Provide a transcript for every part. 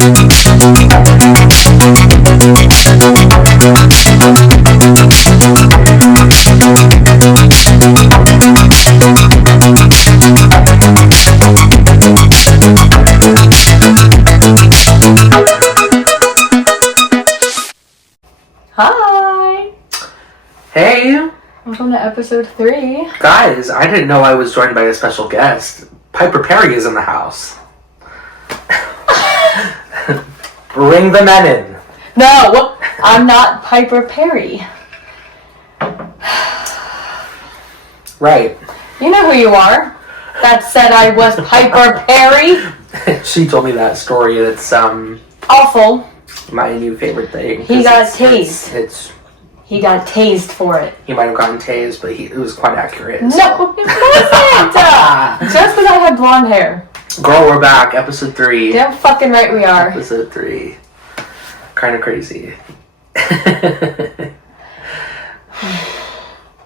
Hi! Hey! Welcome to episode 3. Guys, I didn't know I was joined by a special guest. Piper Perry is in the house. Bring the men in. No! I'm not Piper Perry. Right. You know who you are. That said I was Piper Perry. She told me that story. It's Awful. my new favorite thing. He got tased. He got tased for it. He might have gotten tased, but it was quite accurate. No, So. it wasn't! Just because I had blonde hair. Girl, we're back. Episode 3. Damn fucking right we are. Episode 3. Kind of crazy.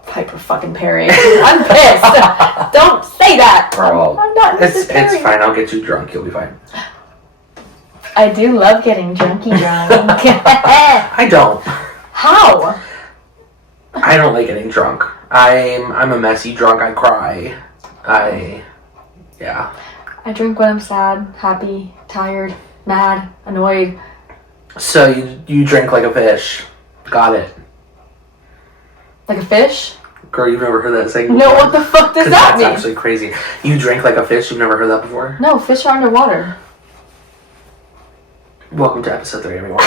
Piper fucking Perry. I'm pissed. Don't say that. Girl, I'm not Mrs. Perry. it's fine. I'll get you drunk. You'll be fine. I do love getting drunky drunk. I don't. How? I don't like getting drunk. I'm a messy drunk. I cry. Yeah. I drink when I'm sad, happy, tired, mad, annoyed. So you drink like a fish. Got it. Like a fish? Girl, you've never heard that saying? No, what the fuck does that mean? That's actually crazy. You drink like a fish? You've never heard that before? No, fish are underwater. Welcome to episode 3, everyone.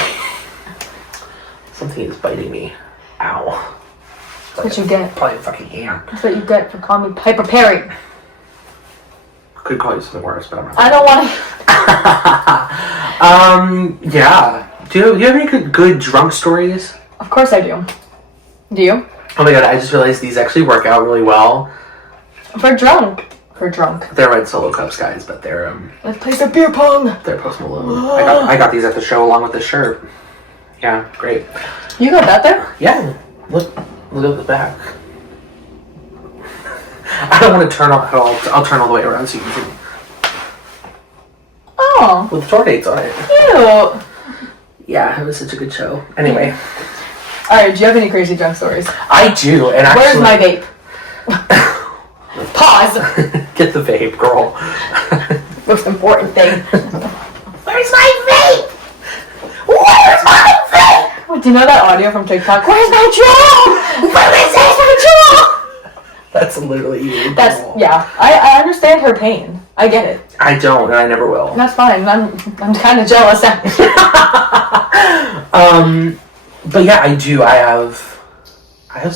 Something is biting me. Ow. That's what you get. Probably a fucking ant. That's what you get for calling me Piper Perry. Could call you something worse, but I'm not. I don't want to. Yeah. Do you have any good drunk stories? Of course I do. Do you? Oh my god, I just realized these actually work out really well. For drunk. For drunk. They're red Solo Cups, guys, but they're Let's play some beer pong. they're Post Malone. I got these at the show along with this shirt. Yeah, great. You got that there? Yeah, look at the back. I don't want to turn off. I'll turn all the way around so you can see. Oh. With tour dates on it. Cute. Yeah, it was such a good show. Anyway. Alright, do you have any crazy drunk stories? I do, and actually. Where's my vape? Pause. Get the vape, girl. Most important thing. Where's my vape? Where's my vape? Wait, do you know that audio from TikTok? Where's my drone? Where's my drone? That's literally you. That's, girl. yeah. I understand her pain. I get it. I don't, and I never will. That's fine. I'm kind of jealous. But yeah, I do. I have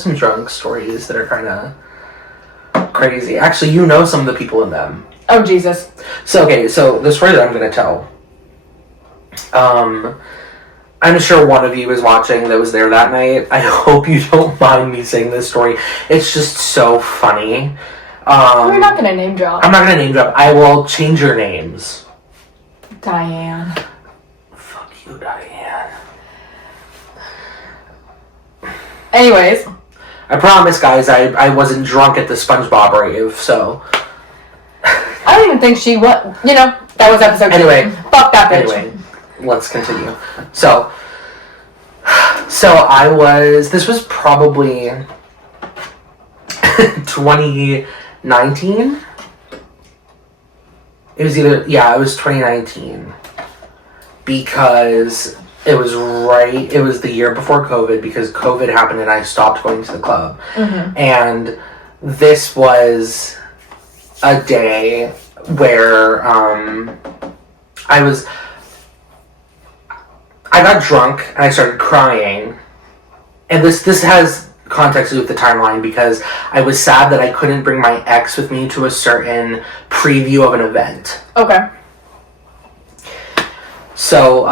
some drunk stories that are kind of crazy. Actually, you know some of the people in them. Oh, Jesus. So, okay, so the story that I'm going to tell, I'm sure one of you was watching that was there that night. I hope you don't mind me saying this story. It's just so funny. We're not going to name drop. I'm not going to name drop. I will change your names. Diane. Fuck you, Diane. Anyways. I promise, guys, I wasn't drunk at the SpongeBob rave, so... I don't even think she was... You know, that was episode 2. Anyway. Fuck that bitch. Anyway, let's continue. So I was... This was probably 2019? It was either... Yeah, it was 2019. Because... It was the year before COVID, because COVID happened and I stopped going to the club. Mm-hmm. And this was a day where I got drunk and I started crying. And this has context with the timeline, because I was sad that I couldn't bring my ex with me to a certain preview of an event. Okay. So,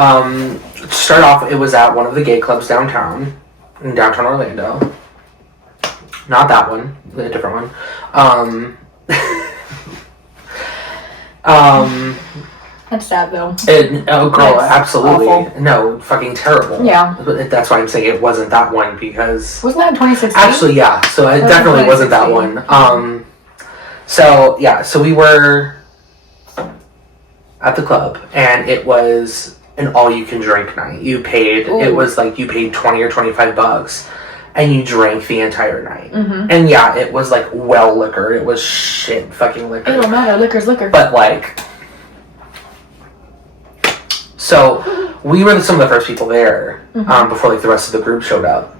to start off, it was at one of the gay clubs in downtown Orlando. Not that one, a different one. That's sad, though. Oh, girl, That's absolutely. awful. No, fucking terrible. Yeah. That's why I'm saying it wasn't that one, because... Wasn't that in 2016? Actually, yeah. So it definitely wasn't that one. So we were at the club, and it was an all-you-can-drink night. You paid, it was like you paid $20 or $25, and you drank the entire night. And yeah, it was like well liquor. It was shit fucking liquor. It don't matter. Liquor's liquor. But like, so we were some of the first people there before like the rest of the group showed up.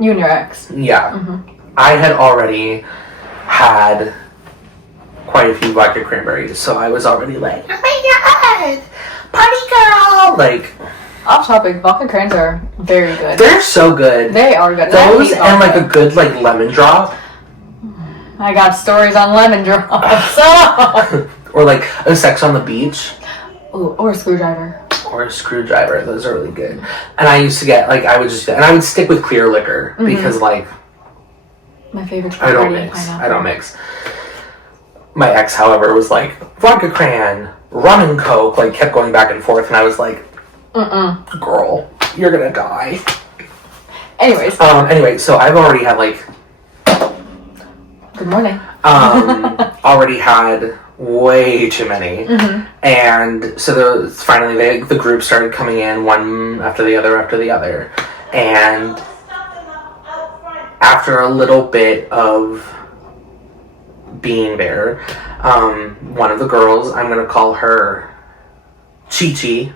You and your ex. Yeah. I had already had quite a few vodka cranberries, so I was already like, oh my god, party girl! Like, off topic, vodka crans are very good. They're so good. They are good. Those and like a good like lemon drop. I got stories on lemon drops. Or like a sex on the beach. Ooh, or a screwdriver. Or a screwdriver. Those are really good. And I used to get like I would stick with clear liquor because like my favorite. I don't mix. My ex, however, was like vodka cran, rum and coke, like kept going back and forth, and I was like, girl, you're gonna die. Anyways. Anyway, so I've already had like. Good morning. Already had way too many, and so finally the group started coming in one after the other, and after a little bit of being there, one of the girls, I'm gonna call her Chi-Chi.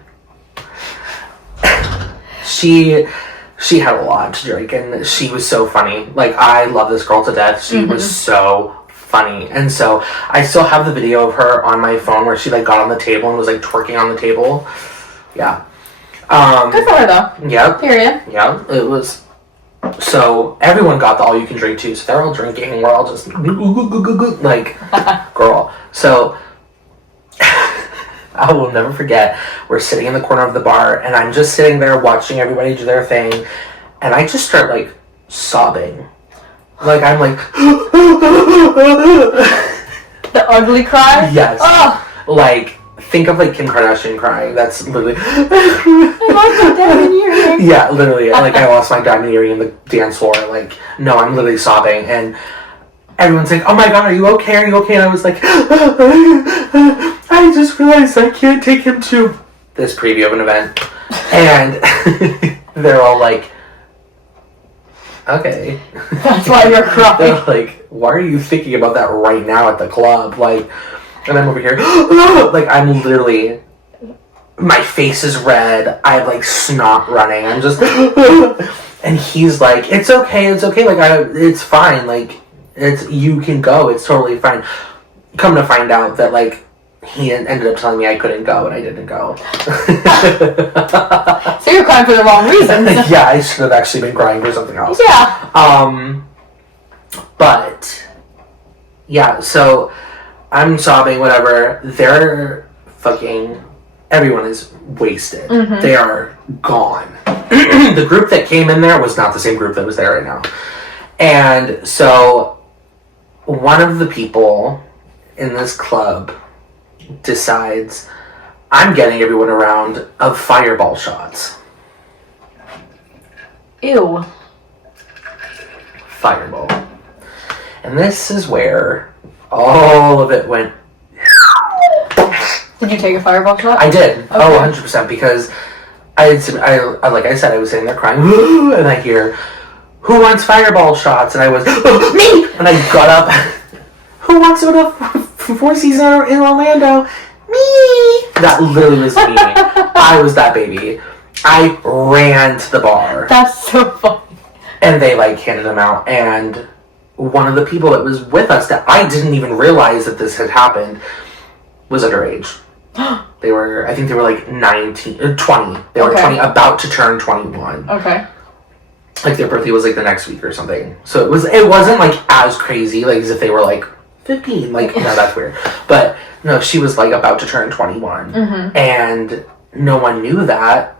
She had a lot to drink, and she was so funny. Like, I love this girl to death. She was so funny. And so I still have the video of her on my phone where she like got on the table and was like twerking on the table. Yeah. Good for her though. Yep. Period. Yeah. It was. So everyone got the all you can drink too. So they're all drinking and we're all just like, girl. So I will never forget. We're sitting in the corner of the bar and I'm just sitting there watching everybody do their thing, and I just start like sobbing. Like I'm like the ugly cry? Yes. Oh. Like think of like Kim Kardashian crying. That's literally I lost my diamond earring. Yeah, literally. Like I lost my diamond earring in the dance floor. Like no, I'm literally sobbing and everyone's like, oh my god, are you okay? Are you okay? And I was like, I just realized I can't take him to this preview of an event. And they're all like, okay. That's why you're crying. They're like, why are you thinking about that right now at the club? Like, and I'm over here, like I'm literally, my face is red. I have like snot running. I'm just, and he's like, it's okay. Like it's fine. Like you can go. It's totally fine. Come to find out that like he ended up telling me I couldn't go and I didn't go. So you're crying for the wrong reasons. Yeah, I should have actually been crying for something else. Yeah. But yeah, so I'm sobbing, whatever. They're fucking, everyone is wasted. They are gone. The group that came in there was not the same group that was there right now. And so one of the people in this club decides, I'm getting everyone a round of fireball shots. Ew. Fireball. And this is where all of it went. Did you take a fireball shot? I did. Okay. Oh, 100%. Because I like I said, I was sitting there crying, and I hear, who wants fireball shots? And I was, me! And I got up. Who wants to go to Four Seasons in Orlando? Me! That literally was me. I was that baby. I ran to the bar. That's so funny. And they like handed them out. And one of the people that was with us that I didn't even realize that this had happened was underage. They were, I think they were like 19 or 20. They were 20, about to turn 21. Okay. Like their birthday was like the next week or something. So it wasn't like as crazy, like as if they were like 15. Like, no, that's weird. But no, she was like about to turn 21. And no one knew that.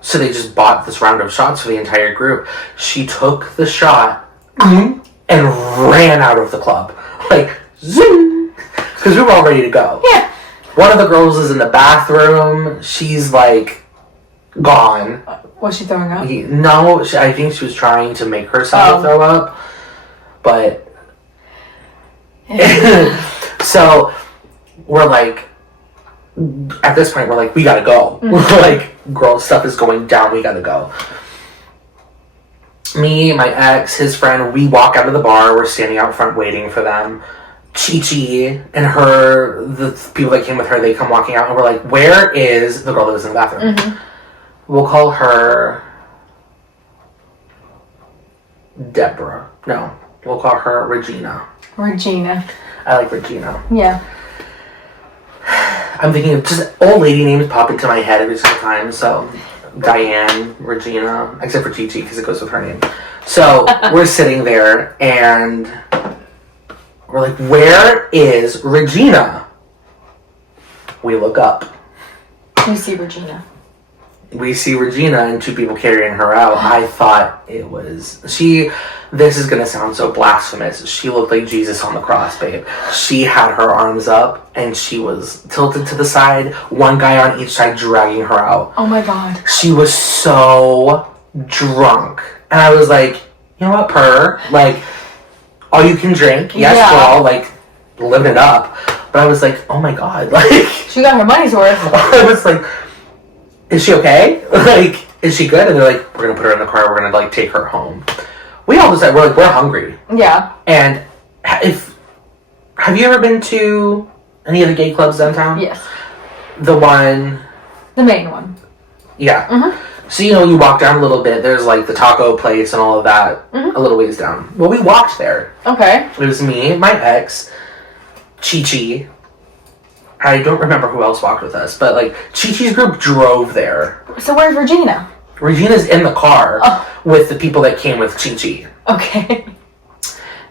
So they just bought this round of shots for the entire group. She took the shot and ran out of the club. Like, zoom! Because we were all ready to go. Yeah. One of the girls is in the bathroom. She's like gone. Was she throwing up? No, I think she was trying to make herself throw up. But so we're like, at this point, we're like, we gotta go. Like, girl, stuff is going down, we gotta go. Me, my ex, his friend, we walk out of the bar, we're standing out front waiting for them. Chi-Chi and the people that came with her, they come walking out and we're like, where is the girl that was in the bathroom? We'll call her Deborah. No, we'll call her Regina. Regina. I like Regina. Yeah. I'm thinking of just old lady names pop into my head every single time, so Diane, Regina, except for Chi-Chi because it goes with her name. So we're sitting there and we're like, where is Regina? We look up. You see Regina. We see Regina and two people carrying her out. I thought it was... This is going to sound so blasphemous. She looked like Jesus on the cross, babe. She had her arms up and she was tilted to the side. One guy on each side dragging her out. Oh my God. She was so drunk. And I was like, you know what, purr? Like, all you can drink. Yes, yeah. We're all, like, living it up. But I was like, oh my God. Like... She got her money's worth. I was like... Is she okay? Like, is she good? And they're like, we're gonna put her in the car, we're gonna, like, take her home. We all decided, we're hungry. Yeah. And have you ever been to any of the gay clubs downtown? Yes. The main one. Yeah. So, you walk down a little bit, there's, like, the taco place and all of that, a little ways down. Well, we walked there. Okay. It was me, my ex, Chi-Chi. I don't remember who else walked with us, but, like, Chi-Chi's group drove there. So where's Regina? Regina's in the car with the people that came with Chi-Chi. Okay.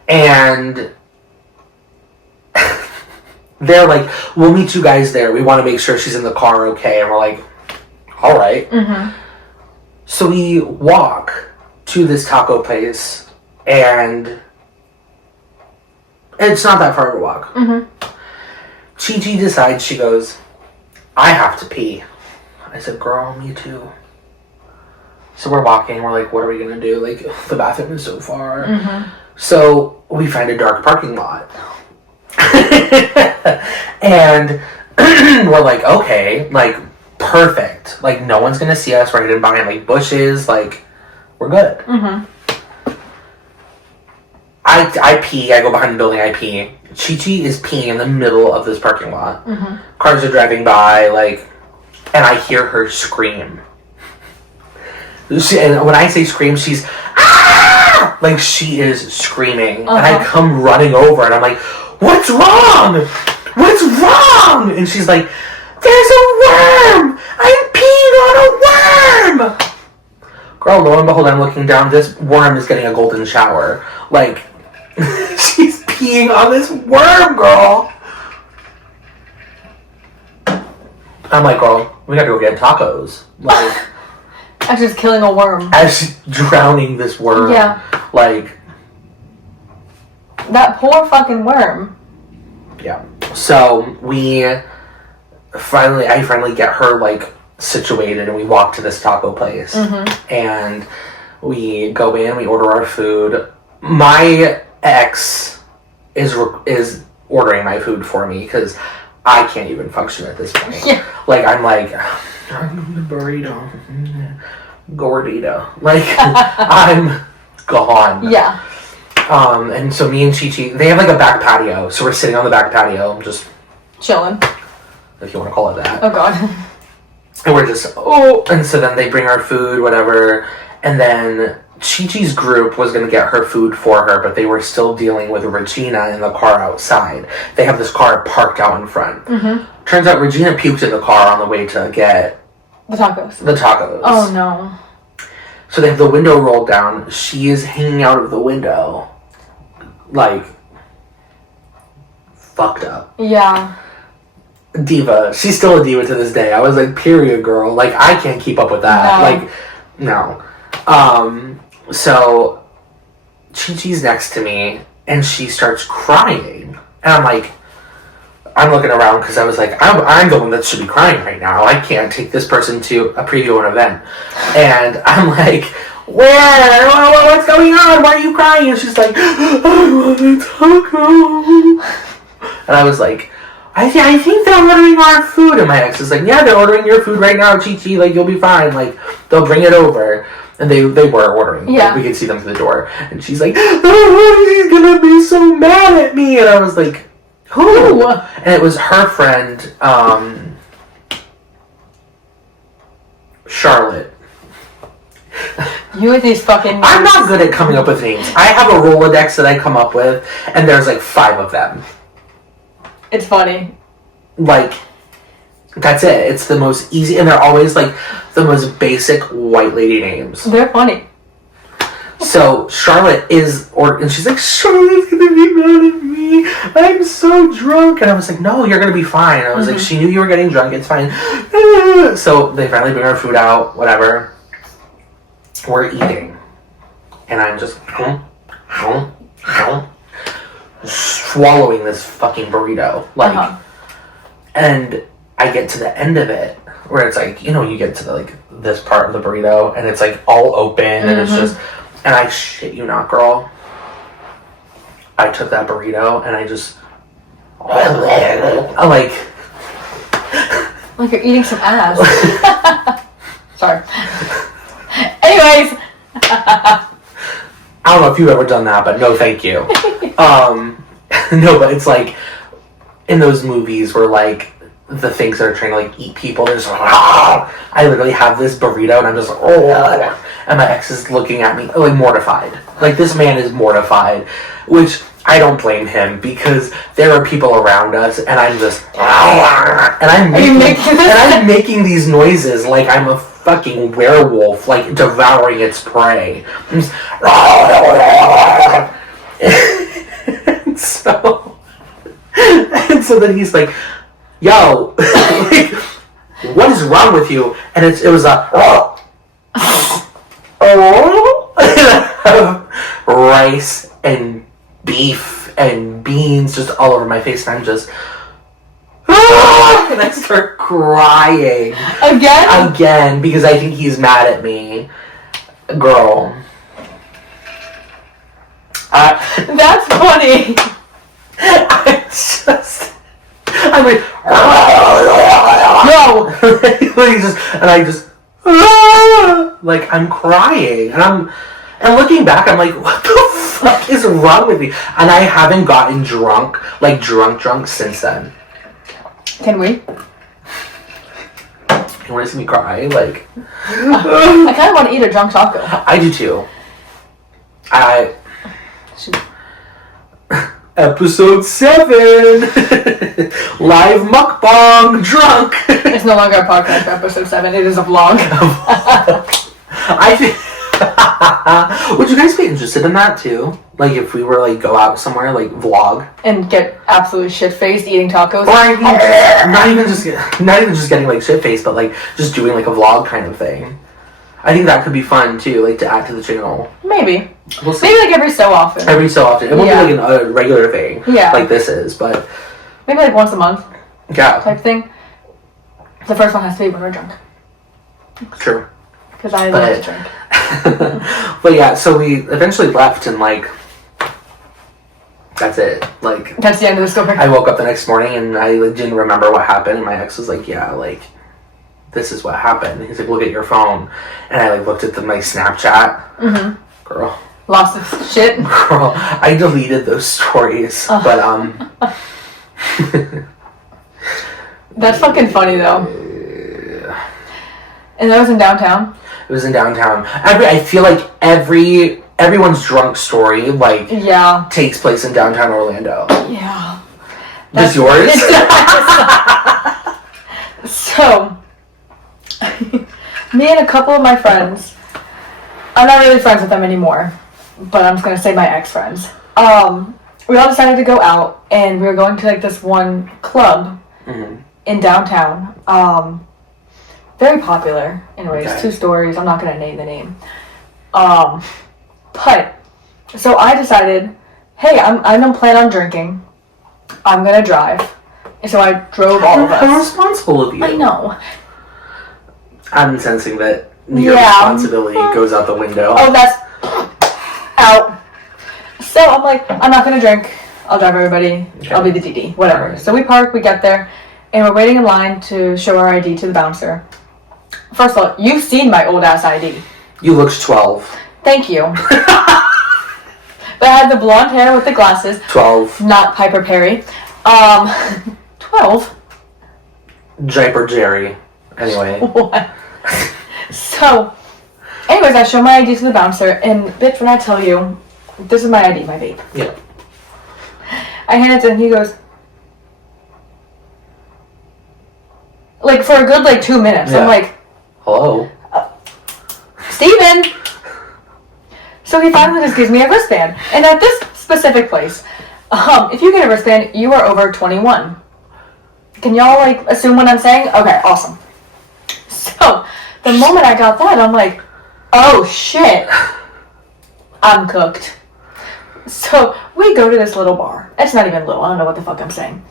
And they're like, we'll meet you guys there. We want to make sure she's in the car okay. And we're like, all right. So we walk to this taco place, and it's not that far of a walk. Chi-Chi decides, she goes, I have to pee. I said, girl, me too. So we're walking, we're like, what are we gonna do? Like, the bathroom is so far. So we find a dark parking lot. And we're like, okay, like, perfect. Like, no one's gonna see us. We're hidden behind, like, bushes. Like, we're good. I pee. I go behind the building. I pee. Chi-Chi is peeing in the middle of this parking lot. Cars are driving by, like, and I hear her scream. And when I say scream, she's ah! Like, she is screaming. And I come running over, and I'm like, what's wrong? What's wrong? And she's like, there's a worm! I'm peeing on a worm! Girl, lo and behold, I'm looking down. This worm is getting a golden shower. Like, she's peeing on this worm, girl. I'm like, girl, we gotta go get tacos. Like, I'm just killing a worm. as she's drowning this worm. Yeah. Like, That poor fucking worm. yeah. So I finally get her, like, situated, and we walk to this taco place. And we go in, we order our food. My ex is ordering my food for me because I can't even function at this point. Yeah. Like, I'm like, burrito, gordita. Like, I'm gone. Yeah. And so me and Chi-Chi, they have, like, a back patio, so we're sitting on the back patio, just Chilling. if you want to call it that. Oh God. And we're just, and so then they bring our food, whatever, and then Chi-Chi's group was going to get her food for her, but they were still dealing with Regina in the car outside. They have this car parked out in front. Turns out Regina puked in the car on the way to get The tacos. the tacos. Oh no. So they have the window rolled down. She is hanging out of the window, like, fucked up. Yeah. Diva. She's still a diva to this day. I was like, period, girl. Like, I can't keep up with that. No. Like, no. So Chi-Chi's next to me, and she starts crying. And I'm like, I'm looking around because I was like, I'm the one that should be crying right now. I can't take this person to a preview of an event. And I'm like, what's going on? Why are you crying? And she's like, I want a taco. And I was like, I think they're ordering our food. And my ex is like, yeah, they're ordering your food right now, Chi-Chi. Like, you'll be fine. Like, they'll bring it over. And they were ordering. Yeah. Like, we could see them through the door. And she's like, oh, he's going to be so mad at me. And I was like, who? And it was her friend, Charlotte. You with these fucking names. I'm not good at coming up with names. I have a Rolodex that I come up with, and there's like 5 of them. It's funny. Like, that's it. It's the most easy, and they're always like the most basic white lady names. They're funny. So Charlotte and she's like, Charlotte's gonna be mad at me. I'm so drunk. And I was like, no, you're gonna be fine. I was like, she knew you were getting drunk. It's fine. So they finally bring our food out, whatever. We're eating. And I'm just swallowing this fucking burrito. Like, and I get to the end of it where it's like, you get to like this part of the burrito and it's like all open and it's just, and I shit you not, girl. I took that burrito and I just, like you're eating some ass. Sorry. Anyways. I don't know if you've ever done that, but no thank you. No, but it's like in those movies where like the things that are trying to like eat people, there's I literally have this burrito and I'm just and my ex is looking at me like mortified. Like, this man is mortified, which I don't blame him because there are people around us and I'm just and I'm making these noises like I'm a fucking werewolf, like devouring its prey. And so then he's like, yo, like, what is wrong with you? And it was a rice and beef and beans just all over my face, and I'm just and I start crying again because I think he's mad at me, girl. That's funny. I'm like, no, like I'm crying, and looking back, I'm like, what the fuck is wrong with me? And I haven't gotten drunk since then. Can we? You want to see me cry? Like, I kind of want to eat a drunk taco. I do too. Episode 7 live mukbang drunk. It's no longer a podcast for episode 7. It is a vlog. I think. Would you guys be interested in that too? Like, if we were like go out somewhere, like vlog and get absolutely shit faced eating tacos, or I mean, not even just getting like shit faced, but like just doing like a vlog kind of thing. I think that could be fun too, like to add to the channel. Maybe. We'll see. Maybe like every so often. It won't be like a regular thing. Yeah. Like this is, but maybe like once a month. Yeah. Type thing. The first one has to be when we're drunk. True. Because I love to drink. But yeah, so we eventually left and like that's it. Like that's the end of the story. I woke up the next morning and I like, didn't remember what happened, and my ex was like, yeah, like this is what happened. He's like, look at your phone. And I like looked at my Snapchat. Mm-hmm. Girl. Lost his shit. Girl, I deleted those stories. But that's fucking funny though. And that was in downtown? It was in downtown. I feel like everyone's drunk story like takes place in downtown Orlando. Yeah. That's yours? So me and a couple of my friends, I'm not really friends with them anymore, but I'm just gonna say my ex-friends. We all decided to go out, and we were going to like this one club in downtown. Very popular, anyways. Okay. 2 stories. I'm not gonna name the name. But so I decided, hey, I don't plan on drinking. I'm gonna drive, and so I drove all of us. How responsible of you! I know. I'm sensing that your responsibility goes out the window. Oh, that's out. So I'm like, I'm not gonna drink. I'll drive everybody. Okay. I'll be the DD. Whatever. Right. So we park, we get there, and we're waiting in line to show our ID to the bouncer. First of all, you've seen my old-ass ID. You looked 12. Thank you. But I had the blonde hair with the glasses. 12. Not Piper Perry. 12. Diaper Jerry. Anyway. What? So, anyways, I show my ID to the bouncer, and bitch, when I tell you, this is my ID, my vape. Yeah. I hand it to him, he goes, like, for a good, 2 minutes. Yeah. I'm like, hello? Steven! So he finally just gives me a wristband. And at this specific place, if you get a wristband, you are over 21. Can y'all, assume what I'm saying? Okay, awesome. So, the moment I got that, I'm like, oh shit. I'm cooked. So, we go to this little bar. It's not even little, I don't know what the fuck I'm saying.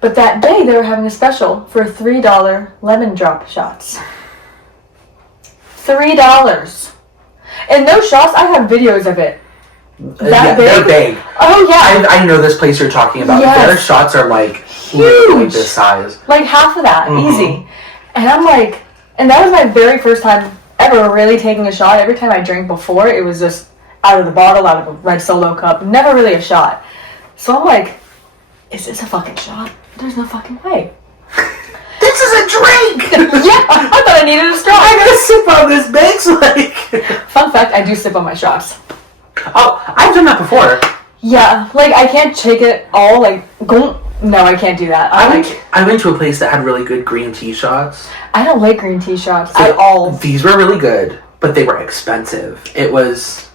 But that day, they were having a special for $3 lemon drop shots. $3. And those shots, I have videos of it. That big? They're big. Oh, yeah. I know this place you're talking about. Yes. Their shots are, huge. This size. Like half of that, Mm-hmm. easy. And I'm like, and that was my very first time ever really taking a shot. Every time I drank before, it was just out of the bottle, out of a red Solo cup. Never really a shot. So I'm like, is this a fucking shot? There's no fucking way. This is a drink! Yeah, I thought I needed a straw. I gotta sip on this, bitch! Fun fact, I do sip on my shots. Oh, I've done that before. Yeah, I can't shake it all, gulp. No, I can't do that. I went to a place that had really good green tea shots. I don't like green tea shots at all. These were really good, but they were expensive. It was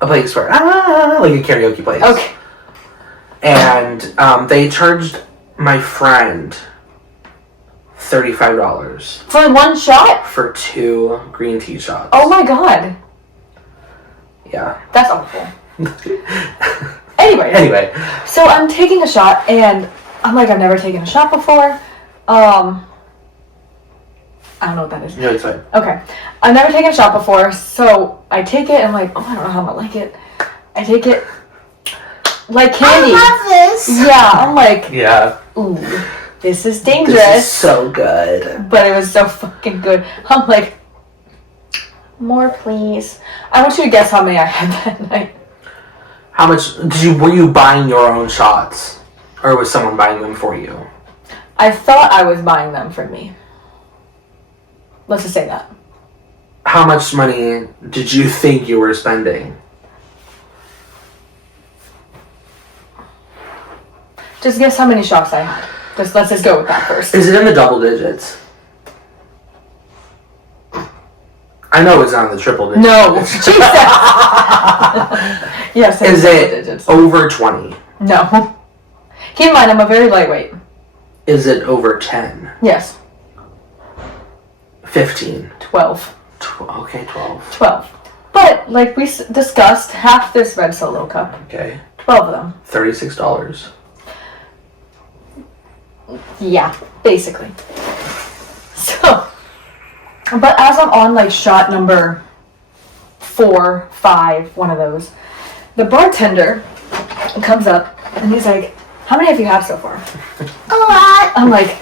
a place where, like a karaoke place. Okay. And they charged my friend $35 For one shot? for 2 green tea shots. Oh my god. Yeah. That's awful. Anyway. So I'm taking a shot, and I'm like, I've never taken a shot before. I don't know what that is. No, it's fine. Okay. I've never taken a shot before, so I take it, and I'm like, oh, I don't know how I'm gonna like it. I take it like candy. I love this! Yeah, I'm like, Yeah. ooh, this is dangerous. This is so good. But it was so fucking good. I'm like, more please. I want you to guess how many I had that night. How much were you buying your own shots? Or was someone buying them for you? I thought I was buying them for me. Let's just say that. How much money did you think you were spending? Just guess how many shots I had. Let's just go with that first. Is it in the double digits? I know it's not in the triple digits. No. Jesus. Yes, Is double it digits. over 20? No. Keep in mind, I'm a very lightweight. Is it over 10? Yes. 15? 12. Okay, 12. 12. But, like we discussed, half this red Solo cup. Okay. 12 of them. $36. Yeah, basically. So, but as I'm on shot number 4, 5, one of those, the bartender comes up and he's like, how many have you had so far? A lot. I'm like,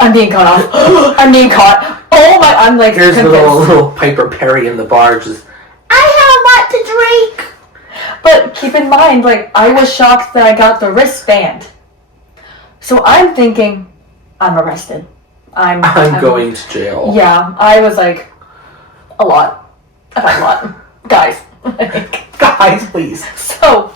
I'm being caught off. I'm being caught. Oh my, I'm like, Here's convinced. little Piper Perry in the bar just, I have a lot to drink. But keep in mind, I was shocked that I got the wristband. So I'm thinking, I'm arrested. I'm going to jail. Yeah, I was like, a lot. I've had a lot. Guys. Guys, please. So,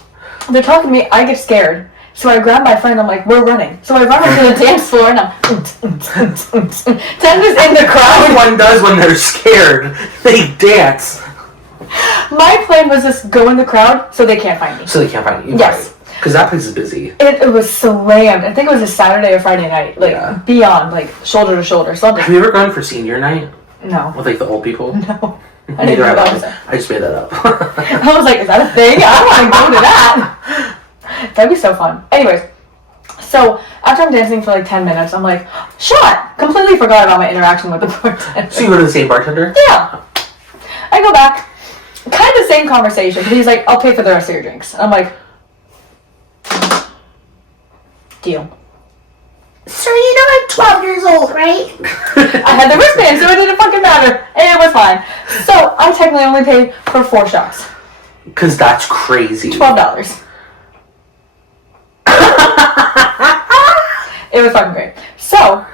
they're talking to me, I get scared. So I grab my friend, I'm like, we're running. So I run onto the dance floor and I'm Tender's in the crowd. Everyone does when they're scared. They dance. My plan was just go in the crowd so they can't find me. So they can't find you. Yes. Because that place is busy. It was slammed. I think it was a Saturday or Friday night. Beyond, shoulder to shoulder. So I'm Have you ever gone for senior night? No. With the old people? No. I didn't Neither know have that was it. I just made that up. I was like, is that a thing? I don't want to go to that. That'd be so fun. Anyways, so after I'm dancing for 10 minutes, I'm like, shot! Completely forgot about my interaction with the bartender. So you go to the same bartender? Yeah. I go back, kind of same conversation. But he's like, I'll pay for the rest of your drinks. I'm like, Deal. Sir, you know I'm 12 years old, right? I had the wristband, so it didn't fucking matter. And it was fine. So, I technically only paid for 4 shots. Because that's crazy. $12. It was fucking great. So,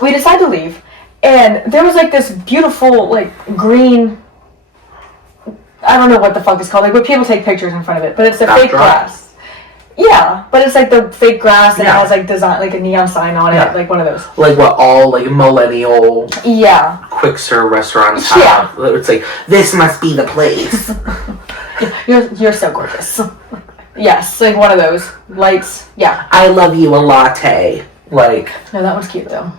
we decided to leave, and there was like this beautiful, like, green, I don't know what the fuck it's called, like, where people take pictures in front of it, but it's a fake grass. Yeah, but it's like the fake grass, and it has like design, like a neon sign on it, like one of those. Like what all like millennial quick serve restaurants have. Yeah. It's like, this must be the place. You're so gorgeous. Yes, like one of those lights. Yeah. I love you a latte. Like. No, that one's cute though.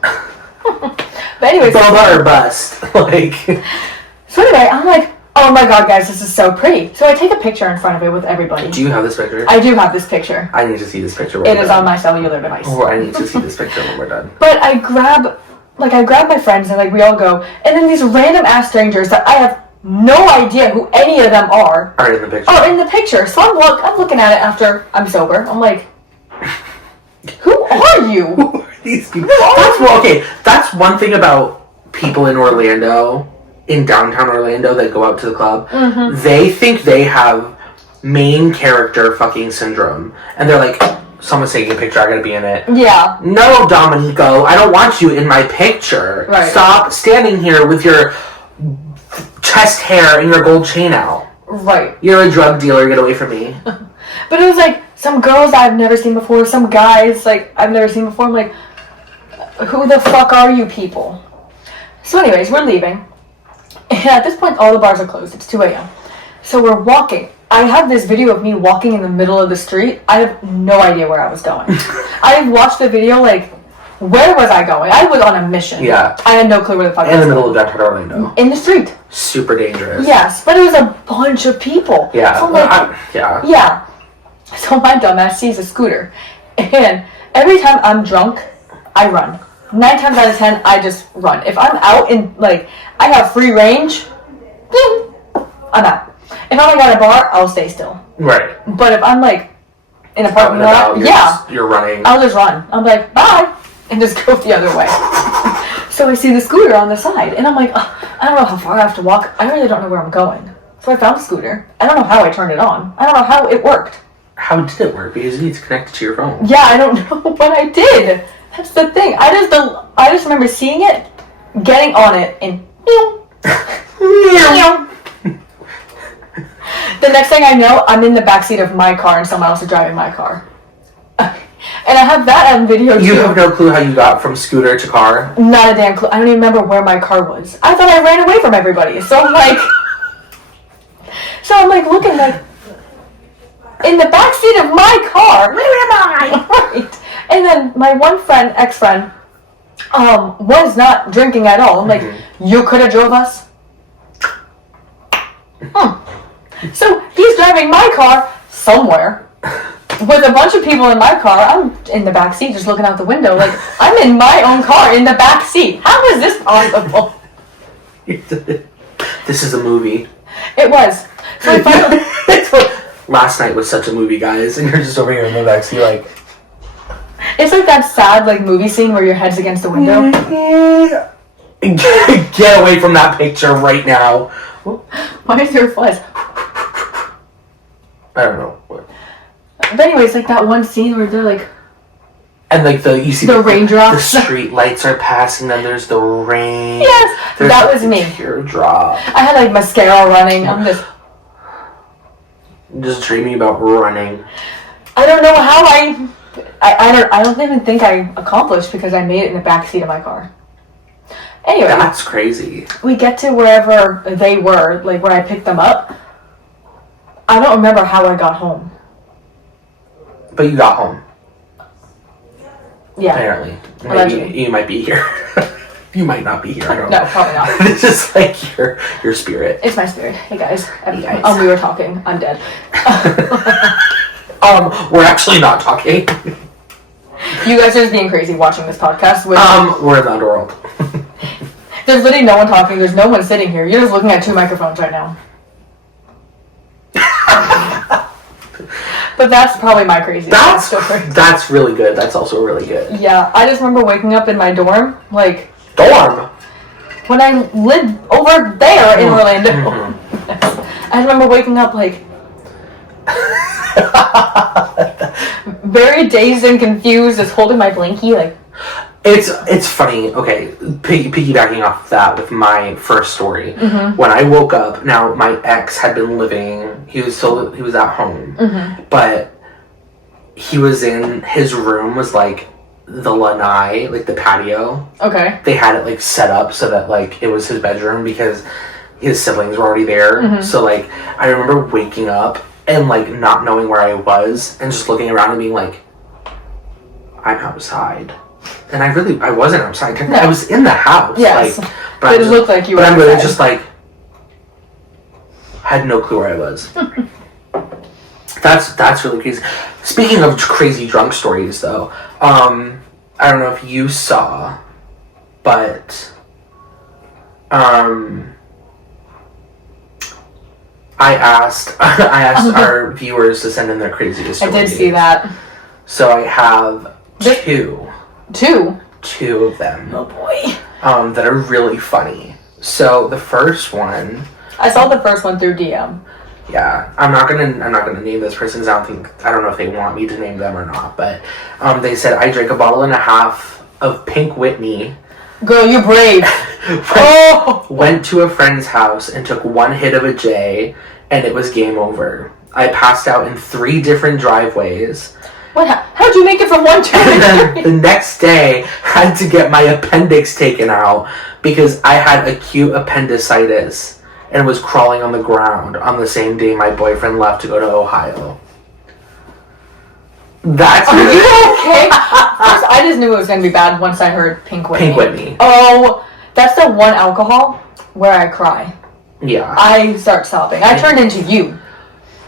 But anyways. Boba or bust. Like. So anyway, I'm like, oh my god, guys, this is so pretty. So I take a picture in front of it with everybody. Do you have this picture? I do have this picture. I need to see this picture. It is on my cellular device. Oh, I need to see this picture when we're done. But I grab my friends and like we all go, and then these random ass strangers that I have no idea who any of them are in the picture. Oh, in the picture. So I'm looking at it after I'm sober. I'm like, who are you? Who are these people? That's one thing about people in Orlando, in downtown Orlando, that go out to the club. Mm-hmm. They think they have main character fucking syndrome, and they're like, someone's taking a picture, I gotta be in it. Yeah. No, Dominico, I don't want you in my picture. Right. Stop standing here with your chest hair and your gold chain out. Right. You're a drug dealer, get away from me. But it was like some girls I've never seen before, some guys like I've never seen before. I'm like, who the fuck are you people? So anyways, we're leaving. And at this point, all the bars are closed. It's 2 a.m. So we're walking. I have this video of me walking in the middle of the street. I have no idea where I was going. I watched the video like, where was I going? I was on a mission. Yeah. I had no clue where the fuck I was in the middle of downtown Orlando. In the street. Super dangerous. Yes, but it was a bunch of people. Yeah. So yeah. So my dumbass sees a scooter. And every time I'm drunk, I run. 9 times out of 10, I just run. If I'm out in, like, I have free range, I'm out. If I'm at a bar, I'll stay still. Right. But if I'm, like, in a parking lot, you're running. I'll just run. I'm like, bye, and just go the other way. So I see the scooter on the side, and I'm like, I don't know how far I have to walk. I really don't know where I'm going. So I found the scooter. I don't know how I turned it on. I don't know how it worked. How did it work? Because it's connected to your phone. Yeah, I don't know, but I did. That's the thing. I just remember seeing it, getting on it, and the next thing I know, I'm in the backseat of my car and someone else is driving my car. And I have that on video too. You have no clue how you got from scooter to car? Not a damn clue. I don't even remember where my car was. I thought I ran away from everybody. So I'm like looking like, in the backseat of my car. Where am I? Right. And then my one friend, ex-friend, was not drinking at all. I'm like, you could have drove us? So he's driving my car somewhere with a bunch of people in my car. I'm in the back seat just looking out the window like, I'm in my own car in the back seat. How is this possible? This is a movie. It was. So I finally... Last night was such a movie, guys, and you're just over here in the backseat like... It's like that sad like movie scene where your head's against the window. Get away from that picture right now. Why is there flies? I don't know. But anyways, like that one scene where they're like... And like you see the raindrops. The street lights are passing, then there's the rain. Yes, there's that was me. Teardrop. I had like mascara running. I'm just dreaming about running. I don't know how I don't even think I accomplished because I made it in the backseat of my car. Anyway. That's crazy. We get to wherever they were, like where I picked them up. I don't remember how I got home. But you got home. Yeah. Apparently. Maybe you might be here. You might not be here. I don't know. No, probably not. This is like your spirit. It's my spirit. Hey guys. We were talking. I'm dead. We're actually not talking. You guys are just being crazy watching this podcast. We're in the underworld. There's literally no one talking. There's no one sitting here. You're just looking at 2 microphones right now. But But that's probably my craziest story. That's really good. That's also really good. Yeah, I just remember waking up in my dorm, like... Dorm? When I lived over there in Orlando. Mm-hmm. I remember waking up, like... very dazed and confused, just holding my blankie, like... It's funny, okay, piggybacking off of that with my first story. Mm-hmm. When I woke up, now my ex had been living, he was at home, mm-hmm. but he was in, his room was like the lanai, like the patio. Okay. They had it like set up so that like it was his bedroom because his siblings were already there. Mm-hmm. So like, I remember waking up and like not knowing where I was and just looking around and being like, I'm outside. And I wasn't outside. No. I was in the house. Yes. Like, but it looked like you were outside. But I'm really just like, had no clue where I was. That's really crazy. Speaking of crazy drunk stories, though, I don't know if you saw, but I asked our viewers to send in their craziest stories. I did see that. So I have two. Two of them. Oh boy. That are really funny. So the first one, I saw the first one through DM. Yeah, I'm not gonna name this person because I don't know if they want me to name them or not. But they said I drank a bottle and a half of Pink Whitney. Girl, you're brave. Went to a friend's house and took one hit of a J, and it was game over. I passed out in 3 different driveways. What? How'd you make it from one to And then the next day, had to get my appendix taken out because I had acute appendicitis and was crawling on the ground on the same day my boyfriend left to go to Ohio. That's Are you okay? First, I just knew it was going to be bad once I heard Pink Whitney. Pink Whitney. Oh, that's the one alcohol where I cry. Yeah. I start sobbing. I turn into you.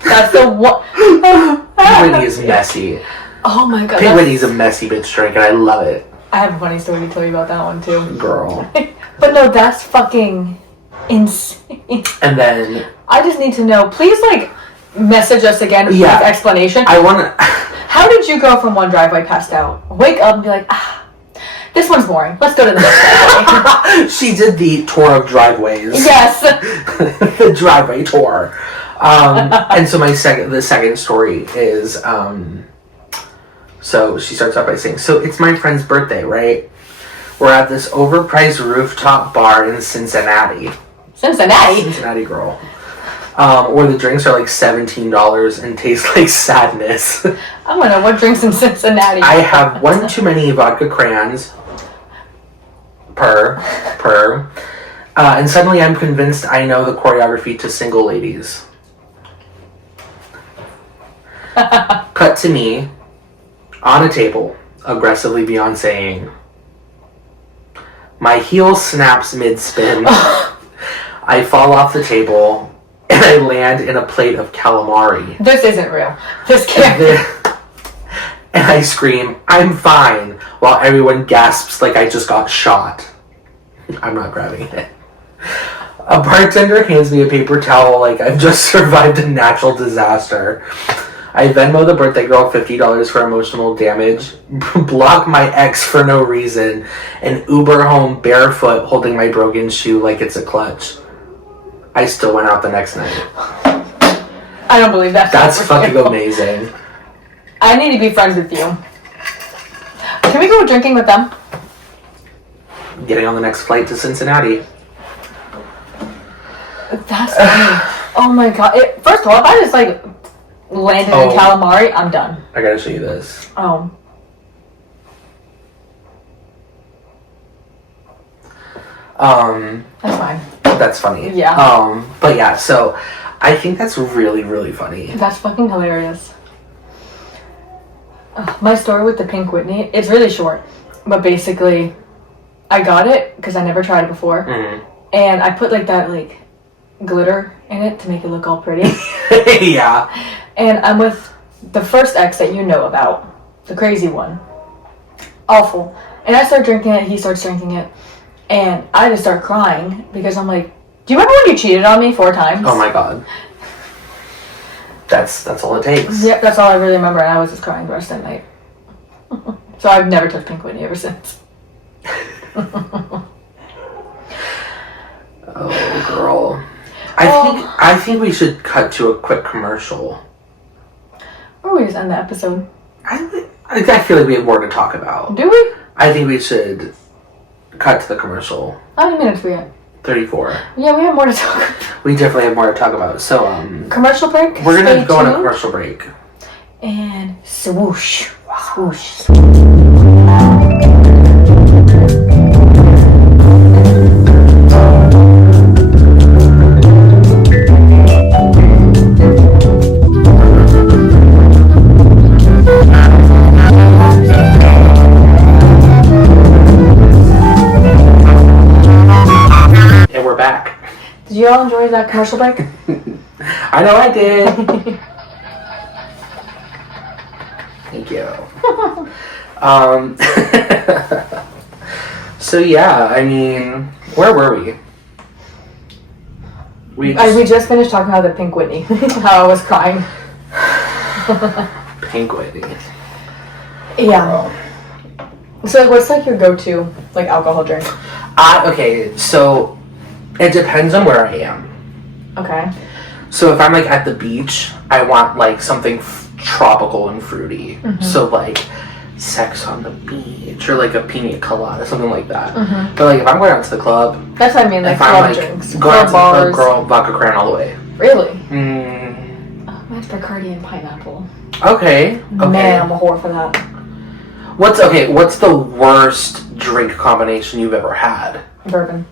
That's the one. Pink Whitney is messy. Oh my god. Pink Whitney's a messy bitch drink, and I love it. I have a funny story to tell you about that one too. Girl. But no, that's fucking insane. And then I just need to know. Please, like, message us again with explanation. I want to. How did you go from one driveway passed out, wake up and be like, this one's boring. Let's go to the next driveway. She did the tour of driveways. Yes. The driveway tour. And so the second story is, so she starts out by saying, so it's my friend's birthday, right? We're at this overpriced rooftop bar in Cincinnati. Cincinnati, girl. Where the drinks are like $17 and taste like sadness. I want to know what drinks in Cincinnati. I have one too many vodka crayons per. And suddenly I'm convinced I know the choreography to Single Ladies. Cut to me on a table, aggressively Beyonceing. My heel snaps mid-spin. I fall off the table and I land in a plate of calamari. This isn't real. This can't be. And I scream, I'm fine, while everyone gasps like I just got shot. I'm not grabbing it. A bartender hands me a paper towel like I've just survived a natural disaster. I Venmo the birthday girl $50 for emotional damage, block my ex for no reason, and Uber home barefoot holding my broken shoe like it's a clutch. I still went out the next night. I don't believe that. That's fucking amazing. I need to be friends with you. Can we go drinking with them? Getting on the next flight to Cincinnati. That's funny. Oh my god. First of all, if I just like landed in calamari, I'm done. I gotta show you this. Oh. That's fine. That's funny. Yeah. But yeah, so I think that's really, really funny. That's fucking hilarious. My story with the Pink Whitney, it's really short, but basically, I got it because I never tried it before, and I put like that like glitter in it to make it look all pretty. Yeah. And I'm with the first ex that you know about, the crazy one. Awful. And I start drinking it, he starts drinking it, and I just start crying because I'm like, do you remember when you cheated on me 4 times? Oh my god. That's all it takes. Yep, that's all I really remember, and I was just crying the rest of the night. So I've never touched Pink Whitney ever since. Oh, girl. I think we should cut to a quick commercial. Or we just end the episode. I feel like we have more to talk about. Do we? I think we should cut to the commercial. How many minutes we at? 34. Yeah, we have more to talk about. We definitely have more to talk about. So, commercial break? We're going to go on a commercial break. And swoosh. Swoosh. Did you all enjoy that commercial break? I know I did. Thank you. So yeah, I mean, where were we? We just finished talking about the Pink Whitney. How I was crying. Pink Whitney. Yeah. So what's like your go-to like alcohol drink? Okay, so it depends on where I am. Okay. So if I'm like at the beach, I want like something tropical and fruity. Mm-hmm. So like Sex on the Beach or like a pina colada, something like that. Mm-hmm. But like if I'm going out to the club, that's what I mean. Like club drinks, going out to the club, girl, vodka cran all the way. Really? Mine's Bacardi and pineapple. Okay. Man, I'm a whore for that. What's the worst drink combination you've ever had? Bourbon.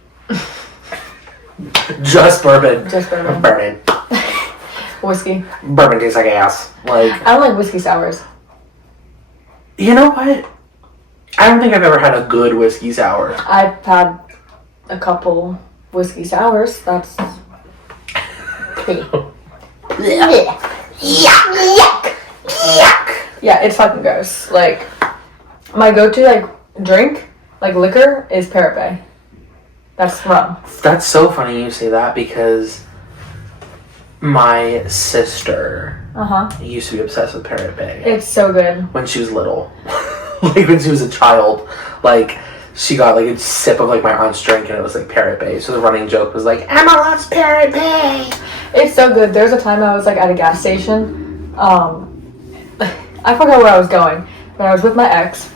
Just bourbon. Just bourbon. Bourbon. Whiskey. Bourbon tastes like ass. Like I don't like whiskey sours. You know what? I don't think I've ever had a good whiskey sour. I've had a couple whiskey sours. That's Yuck. Yeah, it's fucking gross. Like my go-to like drink, like liquor, is Parrot Bay. That's rum. That's so funny you say that because my sister used to be obsessed with Parrot Bay. It's so good. When she was little. Like when she was a child. Like she got like a sip of like my aunt's drink and it was like Parrot Bay. So the running joke was like, Emma loves Parrot Bay. It's so good. There's a time I was like at a gas station. I forgot where I was going. But I was with my ex.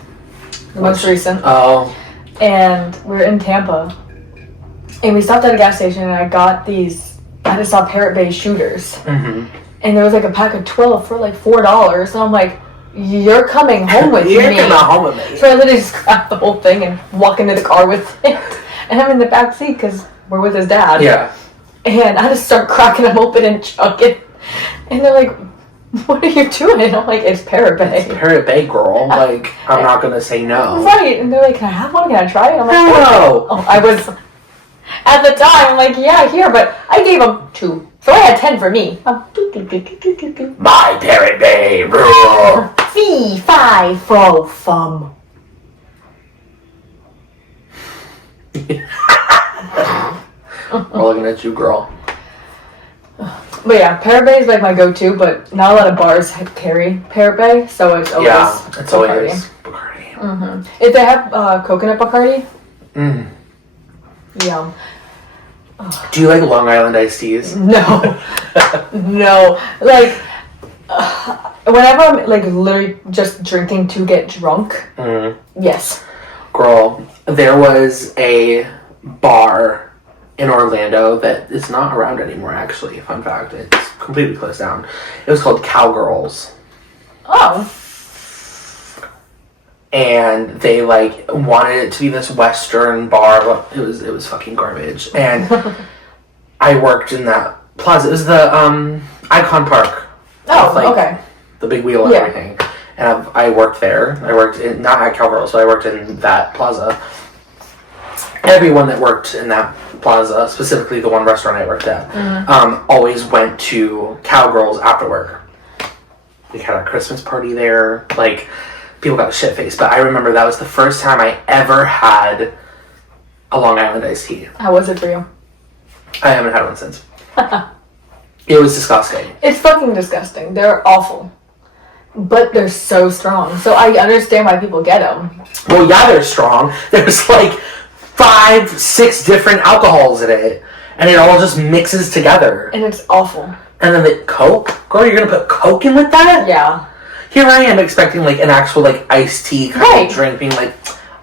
The most recent. Oh. And we were in Tampa. And we stopped at a gas station and I just saw Parrot Bay shooters. Mm-hmm. And there was like a pack of 12 for like $4. And I'm like, you're coming home with me. You're coming home with me. So I literally just grabbed the whole thing and walk into the car with it. And I'm in the back seat because we're with his dad. Yeah. And I just start cracking them open and chugging. And they're like, what are you doing? And I'm like, it's Parrot Bay. It's Parrot Bay, girl. Like, I'm not going to say no. Right. And they're like, can I have one? Can I try it? I'm like, no. Oh, I was... At the time, I'm like, yeah, here, but I gave him 2. So I had 10 for me. My Parrot Bay rule. Fee, fi, fo, fum. We're looking at you, girl. But yeah, Parrot Bay is like my go-to, but not a lot of bars carry Parrot Bay, so it's always it's Bacardi. Always Bacardi. Mm-hmm. If they have coconut Bacardi, yum. Do you like Long Island iced teas? No. No. Like, whenever I'm, like, literally just drinking to get drunk, yes. Girl, there was a bar in Orlando that is not around anymore, actually. Fun fact. It's completely closed down. It was called Cowgirls. Oh. And they like wanted it to be this Western bar, but it was fucking garbage. And I worked in that plaza. It was the Icon Park. Oh, with, like, okay. The big wheel and everything. And I worked there. I worked in not at Cowgirls, but I worked in that plaza. Everyone that worked in that plaza, specifically the one restaurant I worked at, always went to Cowgirls after work. We had a Christmas party there. Like. People got shit-faced, but I remember that was the first time I ever had a Long Island iced tea. How was it for you? I haven't had one since. It was disgusting. It's fucking disgusting. They're awful. But they're so strong. So I understand why people get them. Well, yeah, they're strong. There's like 5, 6 different alcohols in it. And it all just mixes together. And it's awful. And then the Coke? Girl, you're going to put Coke in with that? Yeah. Here I am expecting like an actual like iced tea kind of drink. Being like,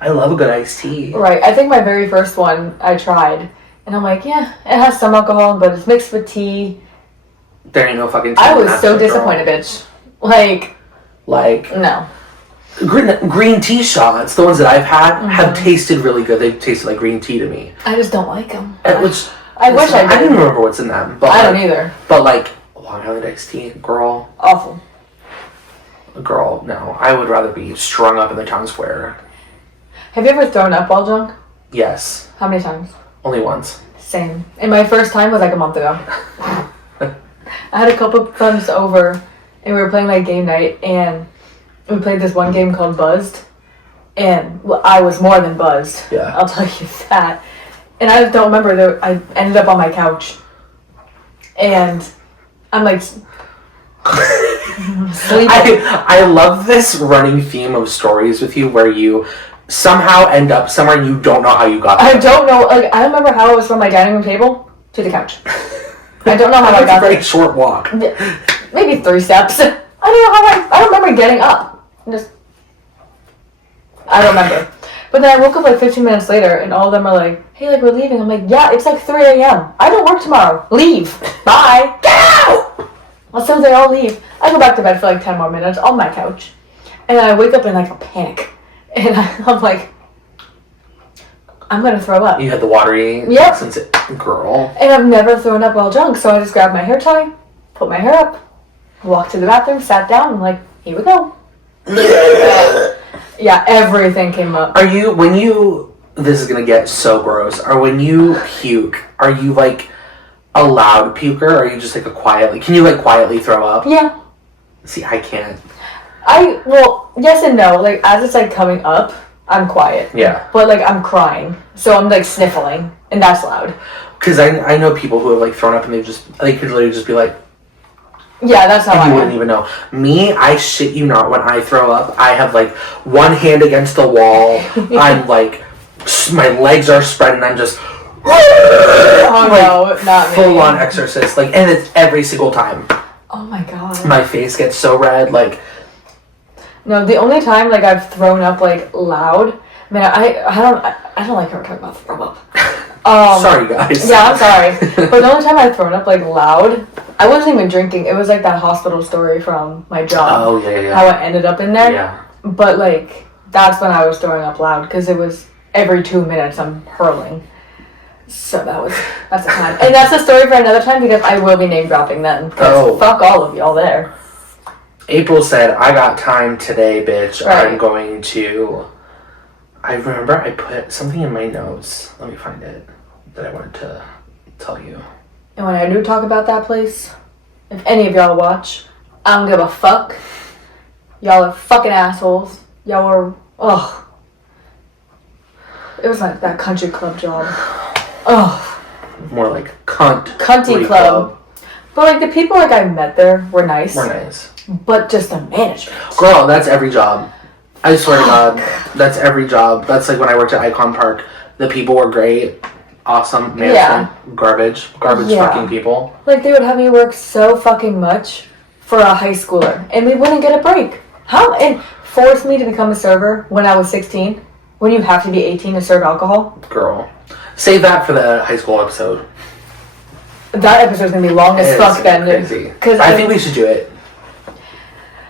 I love a good iced tea. Right. I think my very first one I tried. And I'm like, yeah, it has some alcohol, but it's mixed with tea. There ain't no fucking tea. I was so disappointed, bitch. Like, no. Green tea shots, the ones that I've had, have tasted really good. They've tasted like green tea to me. I just don't like them. I wish I did. I didn't remember what's in them. But I don't either. But like, Long Island iced tea, girl. Awful. Girl, no. I would rather be strung up in the town square. Have you ever thrown up while drunk? Yes. How many times? Only once. Same. And my first time was like a month ago. I had a couple of friends over, and we were playing like game night, and we played this one game called Buzzed, and I was more than buzzed. Yeah. I'll tell you that. And I don't remember that I ended up on my couch, and I'm like sleeping. I love this running theme of stories with you where you somehow end up somewhere and you don't know how you got there. I don't know. Like, I remember how it was from my dining room table to the couch. I don't know how I got there. It's a very short walk. Maybe 3 steps. I don't know how I don't remember getting up. I don't remember. But then I woke up like 15 minutes later and all of them are like, hey, like, we're leaving. I'm like, yeah, it's like 3 a.m. I don't work tomorrow. Leave. Bye. Get out! So they all leave. I go back to bed for like 10 more minutes on my couch. And I wake up in like a panic. And I'm like, I'm going to throw up. You had the watery since it, girl. And I've never thrown up while drunk. So I just grabbed my hair tie, put my hair up, walked to the bathroom, sat down, and like, here we go. Yeah, everything came up. Are you, this is gonna get so gross, when you puke, are you like a loud puker, or are you just like a quiet, like, can you like quietly throw up? Yeah. See, I can't. Well, yes and no. Like, as it's like coming up, I'm quiet. Yeah. But like, I'm crying. So I'm like sniffling, and that's loud. Because I know people who have like thrown up and they could literally just be like, yeah, that's how I am. You wouldn't even know. Me, I shit you not, when I throw up, I have like one hand against the wall. I'm like, my legs are spread and I'm just, oh no, not me. Full on exorcist. Like, and it's every single time. Oh my god. My face gets so red, like. No, the only time like I've thrown up like loud, man, I don't like how we're talking about throw up. Sorry guys. Yeah, I'm sorry. But the only time I've thrown up like loud, I wasn't even drinking. It was like that hospital story from my job. Oh yeah. How I ended up in there. Yeah. But like that's when I was throwing up loud because it was every 2 minutes I'm hurling. So that's the time. And that's a story for another time because I will be name dropping then. Because fuck all of y'all there. April said, I got time today, bitch. Right. I'm going to... I remember I put something in my notes. Let me find it. That I wanted to tell you. And when I do talk about that place, if any of y'all watch, I don't give a fuck. Y'all are fucking assholes. Y'all are... Ugh. It was like that country club job. Ugh. More like Cunty club. But like the people like I met there were nice. But just the management. Girl, that's every job. I swear to God, that's every job. That's like when I worked at Icon Park. The people were great. Awesome. Management. Yeah. Garbage fucking people. Like they would have me work so fucking much for a high schooler. And we wouldn't get a break. How? And forced me to become a server when I was 16. When you have to be 18 to serve alcohol. Girl. Save that for the high school episode. That episode's gonna be long as fuck then. Crazy. I think we should do it.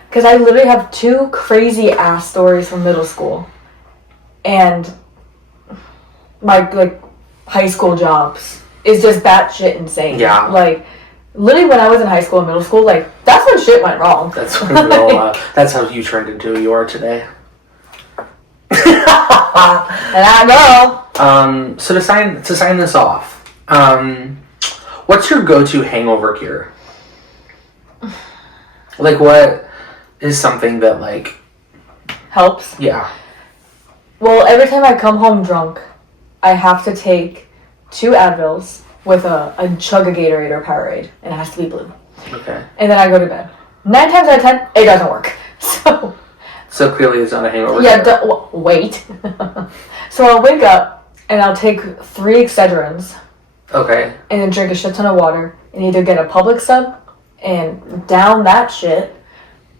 Because I literally have 2 crazy ass stories from middle school. And my like high school jobs is just batshit insane. Yeah. Like literally when I was in high school and middle school, like that's when shit went wrong. That's when that's how you turned into who you are today. And I know. So to sign this off, what's your go-to hangover cure? Like, what is something that, like... helps? Yeah. Well, every time I come home drunk, I have to take 2 Advils with a chug of Gatorade or Powerade, and it has to be blue. Okay. And then I go to bed. 9 times out of 10, it doesn't work. So clearly it's not a hangover. Yeah, wait. So I'll wake up, and I'll take 3 Excedrins. Okay. And then drink a shit ton of water, and either get a Publix sub and down that shit,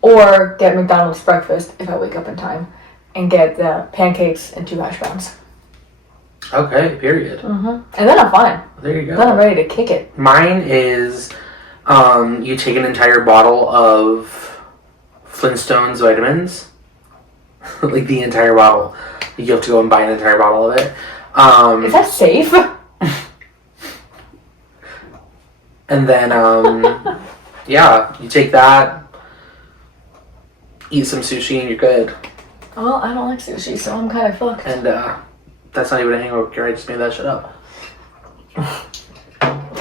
or get McDonald's breakfast if I wake up in time, and get the pancakes and 2 hash browns. Okay, period. And then I'm fine. There you go. Then I'm ready to kick it. Mine is, you take an entire bottle of Flintstones vitamins, like the entire bottle. You have to go and buy an entire bottle of it. Is that safe? And then, yeah, you take that, eat some sushi, and you're good. Well, I don't like sushi, so I'm kind of fucked. And that's not even a hangover cure. I just made that shit up.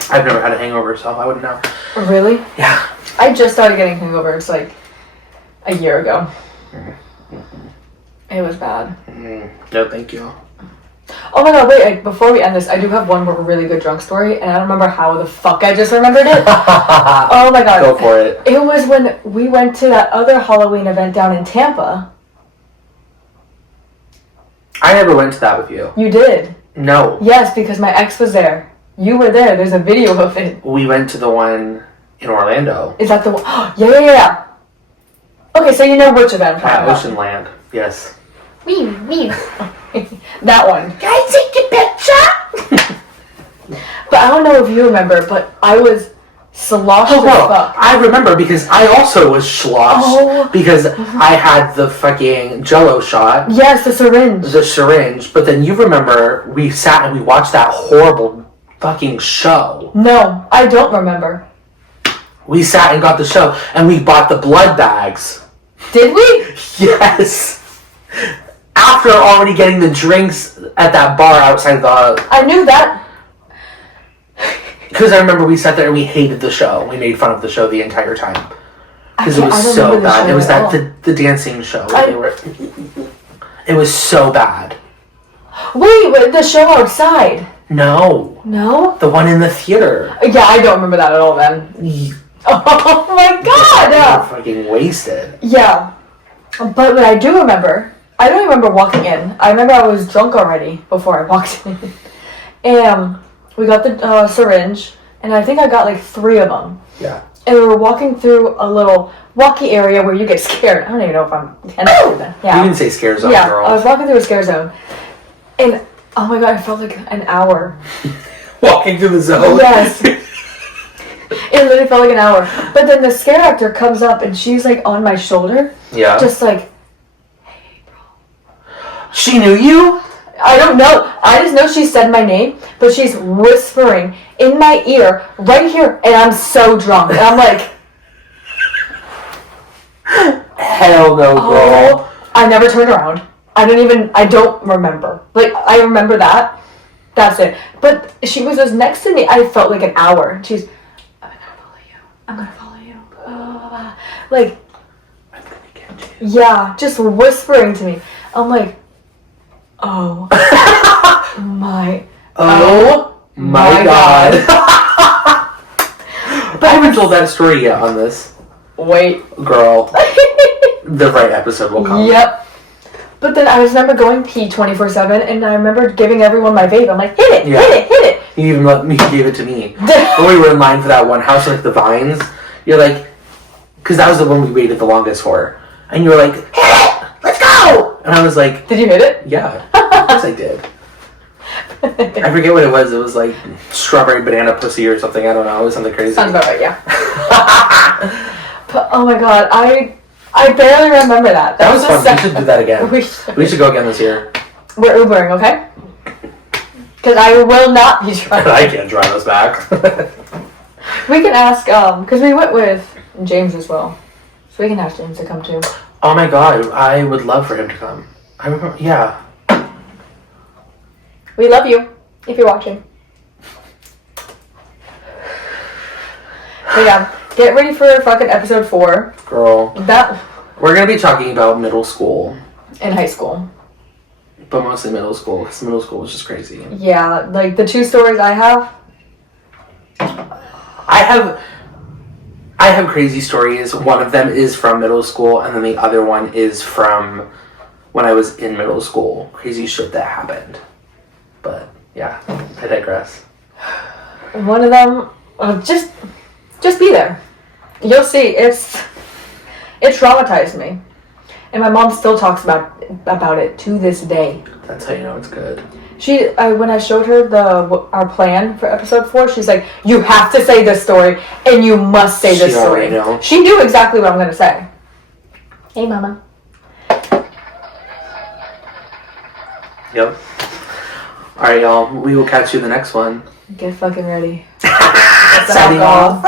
I've never had a hangover, so I wouldn't know. Really? Yeah. I just started getting hangovers like a year ago. It was bad. No, thank you. Oh my god, wait, before we end this, I do have one really good drunk story, and I don't remember how the fuck I just remembered it. Oh my god. Go for it. It was when we went to that other Halloween event down in Tampa. I never went to that with you. You did? No. Yes, because my ex was there. You were there. There's a video of it. We went to the one in Orlando. Is that the one? Yeah. Okay, so you know which event I'm talking At about. Ocean Land. Yes. Me. That one. Can I take your picture? But I don't know if you remember, but I was sloshed as fuck. I remember because I also was sloshed because I had the fucking Jell-O shot. Yes, the syringe. The syringe. But then you remember we sat and we watched that horrible fucking show. No, I don't remember. We sat and got the show and we bought the blood bags. Did we? Yes. After already getting the drinks at that bar outside the... I knew that. Because I remember we sat there and we hated the show. We made fun of the show the entire time. Because it was so bad. It was the dancing show. It was so bad. Wait, the show outside. No. No? The one in the theater. Yeah, I don't remember that at all then. Oh my god! Yeah, we were fucking wasted. Yeah. But what I do remember, I don't remember walking in. I remember I was drunk already before I walked in. And we got the syringe, and I think I got like 3 of them. Yeah. And we were walking through a little walkie area where you get scared. I don't even know if I'm... Yeah. You didn't say scare zone, yeah, girl. I was walking through a scare zone. And, oh my god, I felt like an hour. Walking through the zone? Yes. It literally felt like an hour. But then the scare actor comes up and she's like on my shoulder. Yeah. Just like, hey, bro. She knew you? I don't know. I just know she said my name, but she's whispering in my ear right here, and I'm so drunk. And I'm like, hell no, girl. Oh, I never turned around. I don't remember. Like, I remember that. That's it. But she was just next to me. I felt like an hour. She's, I'm gonna follow you. Like, I'm gonna get you. Yeah, just whispering to me. I'm like, oh my god. But I haven't told that story yet on this. Wait. Girl. The right episode will come. Yep. But then I just remember going pee 24/7, and I remember giving everyone my vape. I'm like, hit it, hit it. You even let me gave it to me. When we were in line for that one house, like the Vines, you're like, because that was the one we waited the longest for, and you were like, hit it, let's go. And I was like, did you hit it? Yeah, of course I did. I forget what it was. It was like strawberry banana pussy or something. I don't know. It was something crazy. Sounds about right, yeah. But, oh my god, I barely remember that. That was fun. We should do that again. We should go again this year. We're Ubering, okay? Because I will not be driving. I can't drive us back. We can ask, because we went with James as well. So we can ask James to come too. Oh my god, I would love for him to come. I remember, yeah. We love you, if you're watching. But yeah, get ready for fucking episode 4. Girl. That. We're gonna be talking about middle school. And high school. But mostly middle school, because middle school was just crazy. Yeah, like the 2 stories I have, I have crazy stories. One of them is from middle school, and then the other one is from when I was in middle school. Crazy shit that happened. But yeah, I digress. One of them, just be there. You'll see. It traumatized me, and my mom still talks about it to this day. That's how you know it's good. When I showed her our plan for episode 4, she's like, "You have to say this story, and you must say this story." She knew exactly what I'm gonna say. Hey, Mama. Yep. All right, y'all. We will catch you in the next one. Get fucking ready. Signing off.